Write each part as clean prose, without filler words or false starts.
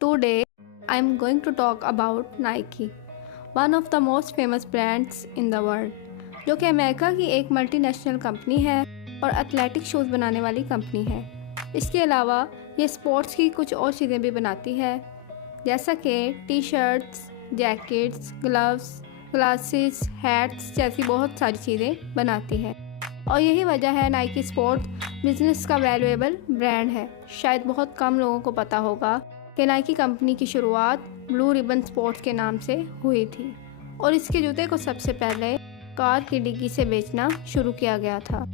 Today, I am going to talk about Nike, one of the most famous brands in the world, जो कि America की एक multinational company है और athletic shoes बनाने वाली कंपनी है। इसके अलावा ये स्पोर्ट्स की कुछ और चीज़ें भी बनाती है, जैसा कि T shirts, jackets, gloves, glasses, hats जैसी बहुत सारी चीज़ें बनाती है। और यही वजह है नाइकी स्पोर्ट बिजनेस का वैल्यूएबल ब्रांड है। शायद बहुत कम लोगों को पता होगा कि नाइकी कंपनी की शुरुआत ब्लू रिबन स्पोर्ट्स के नाम से हुई थी और इसके जूते को सबसे पहले कार की डिग्गी से बेचना शुरू किया गया था।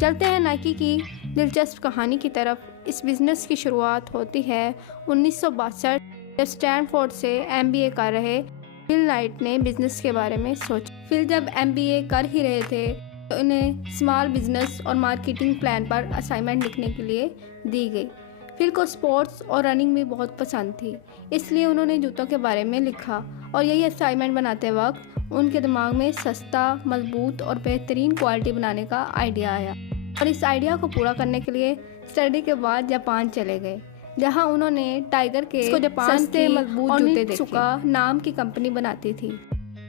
चलते हैं नाइकी की दिलचस्प कहानी की तरफ। इस बिज़नेस की शुरुआत होती है 1962 जब स्टैनफोर्ड से MBA कर रहे फिल नाइट ने बिज़नेस के बारे में सोचा। फिर जब MBA कर ही रहे थे तो उन्हें स्मॉल बिजनेस और मार्केटिंग प्लान पर असाइनमेंट लिखने के लिए दी गई। फिल को स्पोर्ट्स और रनिंग भी बहुत पसंद थी, इसलिए उन्होंने जूतों के बारे में लिखा और यही असाइनमेंट बनाते वक्त उनके दिमाग में सस्ता, मजबूत और बेहतरीन क्वालिटी बनाने का आइडिया आया। और इस आइडिया को पूरा करने के लिए स्टडी के बाद जापान चले गए, जहां उन्होंने टाइगर के सस्ते मजबूत जूते देखे नाम की कंपनी बनाती थी।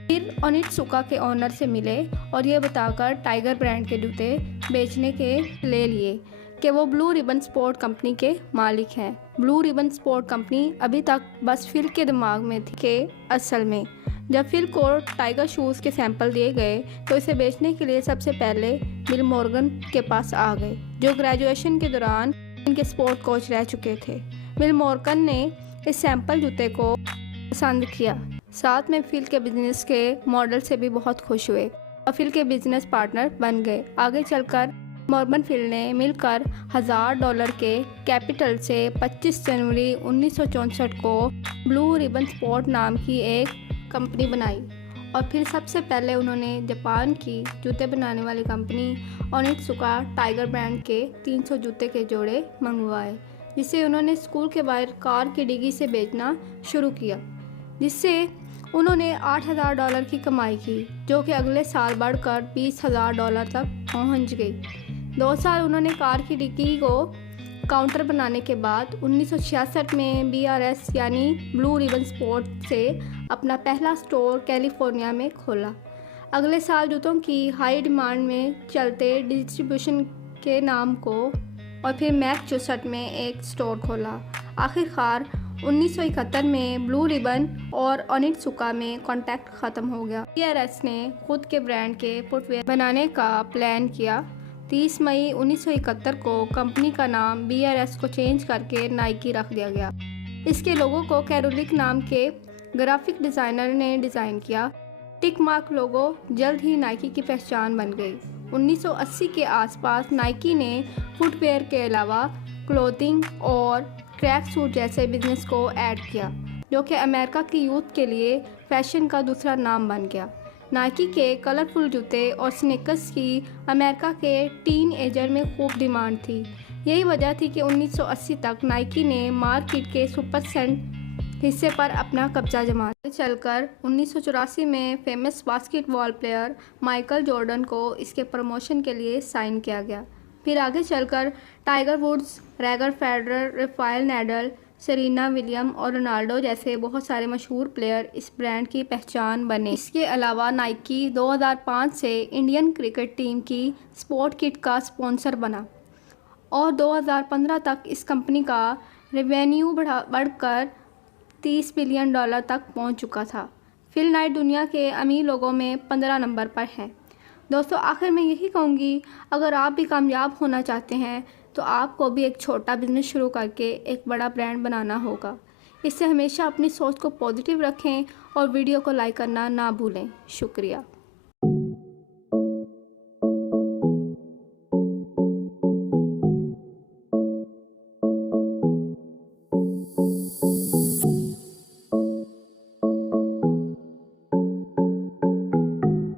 फिर ओनित्सुका के ओनर से मिले और ये बताकर टाइगर ब्रांड के जूते बेचने के ले लिए कि वो ब्लू रिबन स्पोर्ट कंपनी के मालिक हैं। ब्लू रिबन स्पोर्ट कंपनी अभी तक बस फिल के दिमाग में थी कि असल में जब फिल को टाइगर शूज़ के सैंपल दिए गए तो इसे बेचने के लिए सबसे पहले बिल मॉर्गन के पास आ गए, जो ग्रेजुएशन के दौरान इनके स्पोर्ट कोच रह चुके थे। बिल मॉर्गन ने इस सैंपल जूते को पसंद किया, साथ में फिल के बिजनेस के मॉडल से भी बहुत खुश हुए और फिल के बिजनेस पार्टनर बन गए। आगे चलकर मॉर्गन फिल ने मिलकर $1000 के कैपिटल से 25 जनवरी 1964 को ब्लू रिबन स्पोर्ट नाम की एक कंपनी बनाई और फिर सबसे पहले उन्होंने जापान की जूते बनाने वाली कंपनी ओनित्सुका टाइगर ब्रांड के 300 जूते के जोड़े मंगवाए, जिसे उन्होंने स्कूल के बाहर कार की डिग्गी से बेचना शुरू किया, जिससे उन्होंने $8000 की कमाई की, जो कि अगले साल बढ़कर $20000 तक पहुंच गई। 2 साल उन्होंने कार की डिग्गी को काउंटर बनाने के बाद 1966 में BRS यानी ब्लू रिबन स्पोर्ट से अपना पहला स्टोर कैलिफोर्निया में खोला। अगले साल जूतों की हाई डिमांड में चलते डिस्ट्रीब्यूशन के नाम को और फिर मैसाचुसेट्स में एक स्टोर खोला। आखिरकार 1971 में ब्लू रिबन और ओनित्सुका में कॉन्टैक्ट ख़त्म हो गया। BRS ने खुद के ब्रांड के फुटवेयर बनाने का प्लान किया। 30 मई 1971 को कंपनी का नाम BRS को चेंज करके नाइकी रख दिया गया। इसके लोगो को कैरोलिक नाम के ग्राफिक डिज़ाइनर ने डिज़ाइन किया। टिक मार्क लोगो जल्द ही नाइकी की पहचान बन गई। 1980 के आसपास नाइकी ने फुटवेयर के अलावा क्लोथिंग और ट्रैक सूट जैसे बिजनेस को ऐड किया, जो कि अमेरिका की यूथ के लिए फैशन का दूसरा नाम बन गया। नाइकी के कलरफुल जूते और स्नीकर्स की अमेरिका के टीन एजर में खूब डिमांड थी। यही वजह थी कि 1980 तक नाइकी ने मार्केट के सुपरसेंट हिस्से पर अपना कब्जा जमाया। चलकर 1984 में famous basketball player Michael Jordan को इसके प्रमोशन के लिए साइन किया गया। फिर आगे चलकर Tiger Woods, Roger Federer, Rafael Nadal, Serena Williams और रोनाल्डो जैसे बहुत सारे मशहूर प्लेयर इस ब्रांड की पहचान बने। इसके अलावा नाइकी 2005 से इंडियन क्रिकेट टीम की स्पोर्ट किट का स्पॉन्सर बना और 2015 तक इस कंपनी का रेवेन्यू बढ़कर $30 बिलियन तक पहुंच चुका था। फिल नाइट दुनिया के अमीर लोगों में 15 नंबर पर है। दोस्तों, आखिर में यही कहूँगी, अगर आप भी कामयाब होना चाहते हैं तो आपको भी एक छोटा बिजनेस शुरू करके एक बड़ा ब्रांड बनाना होगा। इससे हमेशा अपनी सोच को पॉजिटिव रखें और वीडियो को लाइक करना ना भूलें। शुक्रिया।